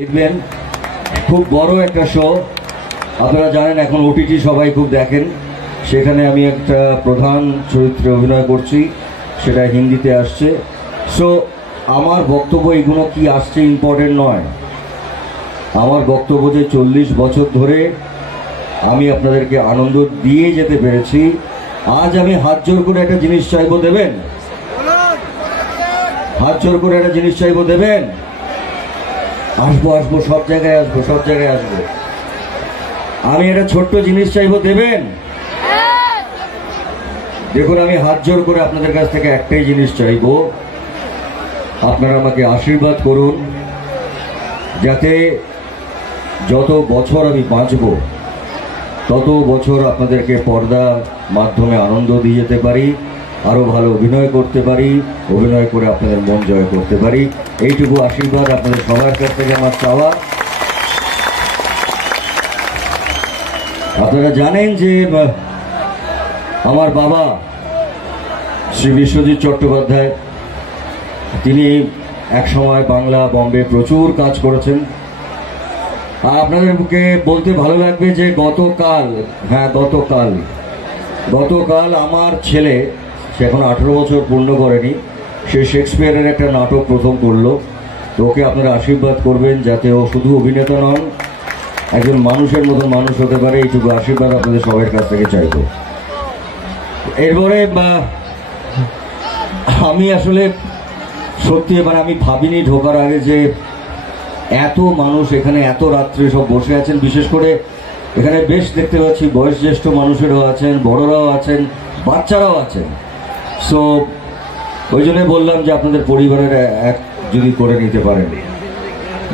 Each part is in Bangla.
দেখবেন খুব বড় একটা শো, আপনারা জানেন এখন ওটিটি সবাই খুব দেখেন, সেখানে আমি একটা প্রধান চরিত্রে অভিনয় করছি, সেটা হিন্দিতে আসছে। সো আমার বক্তব্য এগুলো কি আসছে ইম্পর্টেন্ট নয়, আমার বক্তব্য যে 40 বছর ধরে আমি আপনাদেরকে আনন্দ দিয়ে যেতে পেরেছি। আজ আমি হাত জোর করে একটা জিনিস চাইবো, দেবেন? হাত জোর করে একটা জিনিস চাইবো, দেবেন? আসবো আসবো, সব জায়গায় আসবো, সব জায়গায় আসবো। আমি একটা ছোট্ট জিনিস চাইবো, দেবেন? দেখুন, আমি হাত জোর করে আপনাদের কাছ থেকে একটাই জিনিস চাইবো, আপনারা আমাকে আশীর্বাদ করুন যাতে যত বছর আমি বাঁচব তত বছর আপনাদেরকে পর্দার মাধ্যমে আনন্দ দিয়ে যেতে পারি, আরও ভালো অভিনয় করতে পারি, অভিনয় করে আপনাদের মন জয় করতে পারি। এইটুকু আশীর্বাদ আপনাদের সবার কাছ থেকে আমার চাওয়া। আপনারা জানেন যে আমার বাবা শ্রী বিশ্বজিৎ চট্টোপাধ্যায়, তিনি একসময় বাংলা বম্বে প্রচুর কাজ করেছেন। আপনাদেরকে বলতে ভালো লাগবে যে গতকাল আমার ছেলে, সে এখন 18 বছর পূর্ণ করেনি, সে শেক্সপিয়ারের একটা নাটক প্রথম করলো। তো ওকে আপনারা আশীর্বাদ করবেন যাতে ও শুধু অভিনেতা নন, একজন মানুষের মতন মানুষ হতে পারে, এইটুকু আশীর্বাদ আপনাদের সবার কাছ থেকে চাইব। এরপরে আমি আসলে সত্যি আমি ভাবিনি ঢোকার আগে যে এত মানুষ এখানে এত রাত্রে সব বসে আছেন। বিশেষ করে এখানে বেশ দেখতে পাচ্ছি বয়োজ্যেষ্ঠ মানুষেরাও আছেন, বড়রাও আছেন, বাচ্চারাও আছেন। সো ওই জন্যই বললাম যে আপনাদের পরিবারের এক যদি করে নিতে পারেন।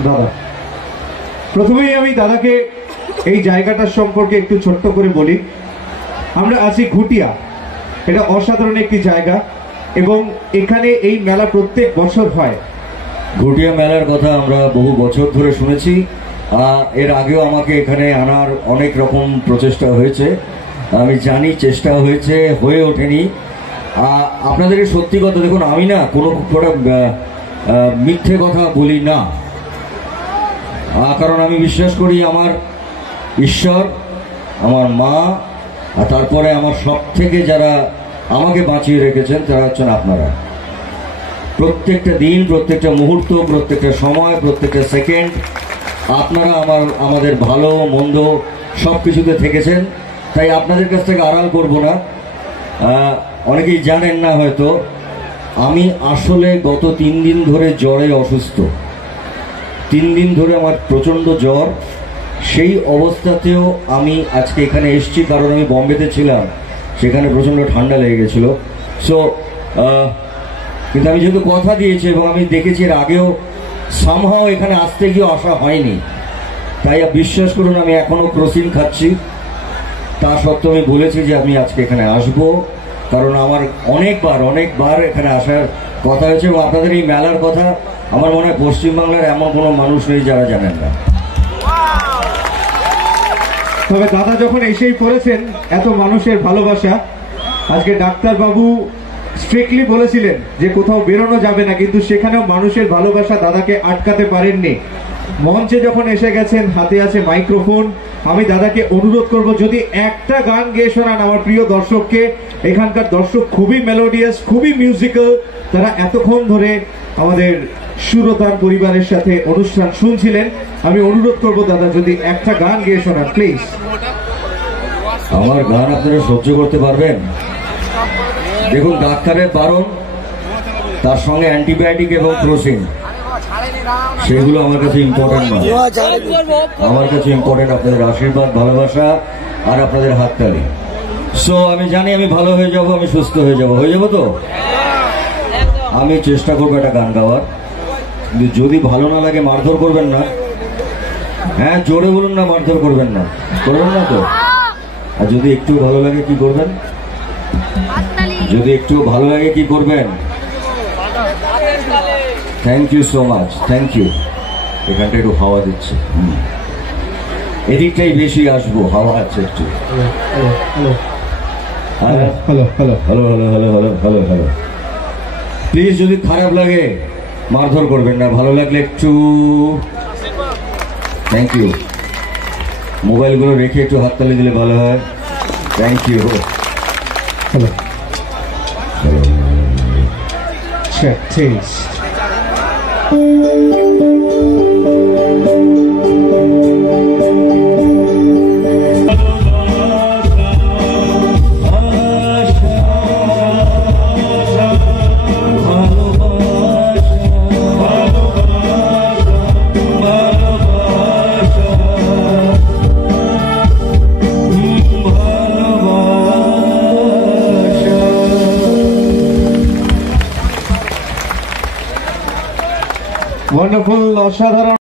দাদা, প্রথমেই আমি দাদাকে এই জায়গাটার সম্পর্কে একটু ছোট্ট করে বলি। আমরা আছি ঘুটিয়া, এটা অসাধারণ একটি জায়গা এবং এখানে এই মেলা প্রত্যেক বছর হয়। ঘুটিয়া মেলার কথা আমরা বহু বছর ধরে শুনেছি, এর আগেও আমাকে এখানে আনার অনেক রকম প্রচেষ্টা হয়েছে, আমি জানি চেষ্টা হয়েছে, হয়ে ওঠেনি। আপনাদের সত্যি কথা, দেখুন আমি না কোনো মিথ্যে কথা বলি না, কারণ আমি বিশ্বাস করি আমার ঈশ্বর, আমার মা, আর তারপরে আমার সব থেকে যারা আমাকে বাঁচিয়ে রেখেছেন তারা হচ্ছেন আপনারা। প্রত্যেকটা দিন, প্রত্যেকটা মুহূর্ত, প্রত্যেকটা সময়, প্রত্যেকটা সেকেন্ড আপনারা আমাদের ভালো মন্দ সব কিছুতে থেকেছেন, তাই আপনাদের কাছ থেকে আড়াল করব না। অনেকেই জানেন না হয়তো, আমি আসলে গত 3 দিন ধরে জ্বরে অসুস্থ। 3 দিন ধরে আমার প্রচণ্ড জ্বর, সেই অবস্থাতেও আমি আজকে এখানে এসেছি, কারণ আমি বম্বেতে ছিলাম, সেখানে প্রচণ্ড ঠান্ডা লেগে গেছিলো। সো কিন্তু আমি যেহেতু কথা দিয়েছি এবং আমি দেখেছি এর আগেও সামহাও এখানে আসতে গিয়েও আসা হয়নি, তাই বিশ্বাস করুন আমি এখনো ক্রোসিন খাচ্ছি। তা সত্ত্বেও আমি বলেছি যে আমি আজকে এখানে আসব, কারণ আমার অনেকবার এখানে আসার কথা হয়েছে এবং আপনাদের এই মেলার কথা আমার মনে হয় পশ্চিমবাংলার এমন কোনো মানুষ নেই যারা জানেন না। তবে দাদা যখন এসেই পড়েছেন, এত মানুষের ভালোবাসা, আজকে ডাক্তারবাবু স্ট্রিক্টলি বলেছিলেন যে কোথাও বেরোনো যাবে না, কিন্তু সেখানেও মানুষের ভালোবাসা দাদাকে আটকাতে পারেননি। মঞ্চে যখন এসে গেছেন, হাতে আছে মাইক্রোফোন, আমি দাদাকে অনুরোধ করব যদি একটা গান গেয়ে শোনান আমার প্রিয় দর্শককে। এখানকার দর্শক খুবই মেলোডিয়াস, খুবই মিউজিক্যাল, তারা এতক্ষণ ধরে আমাদের সুরতার পরিবারের সাথে অনুষ্ঠান শুনছিলেন। আমি অনুরোধ করব দাদা যদি একটা গান গেয়ে শোনান প্লিজ। আমার গান আপনারা সহ্য করতে পারবেন? দেখুন, ডাক্তারের বারণ, তার সঙ্গে অ্যান্টিবায়োটিক এবং ক্রোসিন, সেগুলো আমার কাছে ইম্পর্টেন্ট নয়। আমার কাছে ইম্পর্টেন্ট আপনাদের আশীর্বাদ, ভালোবাসা আর আপনাদের হাততালি। সো আমি জানি আমি ভালো হয়ে যাব, আমি সুস্থ হয়ে যাব তো। আমি চেষ্টা করবো একটা গান গাওয়ার, কিন্তু যদি ভালো না লাগে মারধর করবেন না। হ্যাঁ, জোরে বলুন না, মারধর করবেন না তো। আর যদি একটু ভালো লাগে কি করবেন? যদি একটু ভালো লাগে কি করবেন? Thank you so much, thank you. এখানটা একটু হাওয়া দিচ্ছে, এদিকটাই বেশি আসবো, হাওয়া আছে একটু। Hello hello hello hello hello hello hello hello. Please যদি খারাপ লাগে মারধর করবেন না, ভালো লাগলে একটু থ্যাংক ইউ। মোবাইলগুলো রেখে একটু হাততালি দিলে ভালো হয়। Thank you. Hello check taste wonderful অসাধারণ